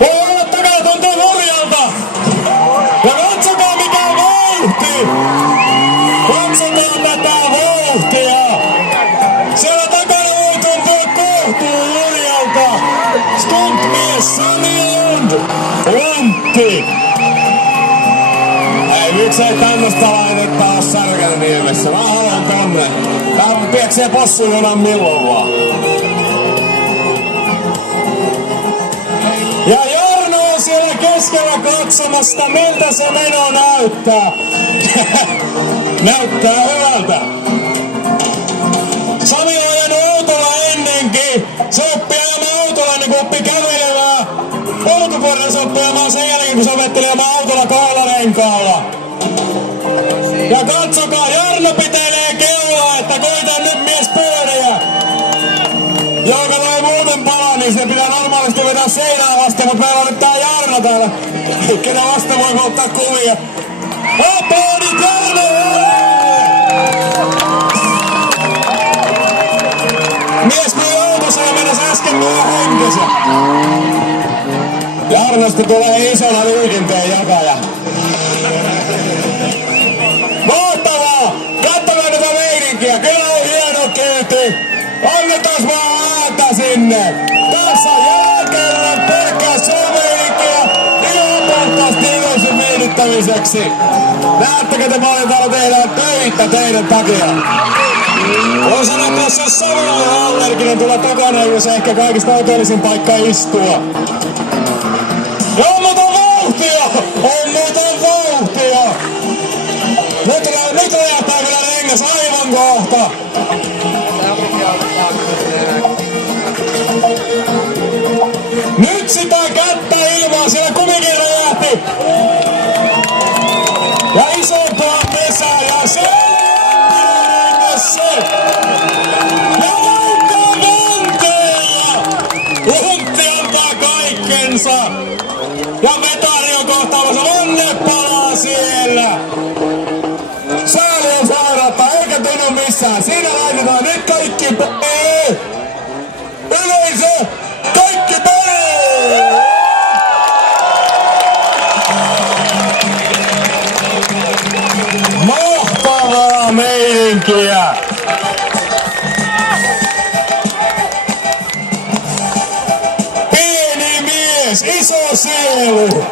Odottakaa, tuntuu hurjalta! Ja katsokaa mikä vauhti! Katsokaa tätä vauhtia! Siellä takana voi tuntua kohtuu hurjalta! Stuntmies Sami Lund! Lantti! Ei, miksei tämmöstä laitetta oo Särkänniemessä? Mä haluan tonne. Tää pieksee possujunan milloin vaan. Ja Jarno on siellä keskellä katsomasta, miltä se meno näyttää. Näyttää hyvältä. Sami on ajanut autolla ennenkin. Se oppi ajamaan autolla niin kuin oppi kävelemään. Polkupuolella se oppi ajamaan sen jälkeen, kun se opetteli ajamaan autolla kaularenkaalla. Ja katsokaa, Jarno pitelee keulaa, että koita nyt mies pyöriä. Joka voi muuten palaa, niin se pitää normaalisti vetää seinää vasten, mutta meillä on nyt tää Jarno täällä. Kenen vasta voi ottaa kuvia. Aplodit Jarnolle! Mies myi autossa ja mennäs äsken mua henkensä. Jarnosta tulee isona liikenteen jakaja. Mahtavaa! Katsotaan tätä meininkiä. Kyllä on hieno kyyti. Annetaan vaan ääntä sinne. Tässä on jälkeen pelkkää showmeininkiä. Ihan puhtaasti iloisen viihdyttämiseksi. Näettekö te paljon täällä tehdään töitä teidän takia? Voin sanoa, että jos on samanlainen allerginen tulla takana, jos ehkä kaikista otollisin paikka istua. Ja on muuten vauhtia! On muuten vauhtia! Nyt räjähtää kyllä rengas aivan kohta! Nyt sitä kättä ilmaa, siellä kumikin räjähti! Ja isompaa pesää ja se on se! Ja laittaa vanteella! Huntti antaa kaikkensa! Ja metari on kohtaamassa, vanne palaa siellä! Sääli on sairautta, eikä tunnu missään. Siinä laitetaan nyt kaikki yleisö! Kaikki mahtavaa meininkiä! Pieni mies, iso sielu!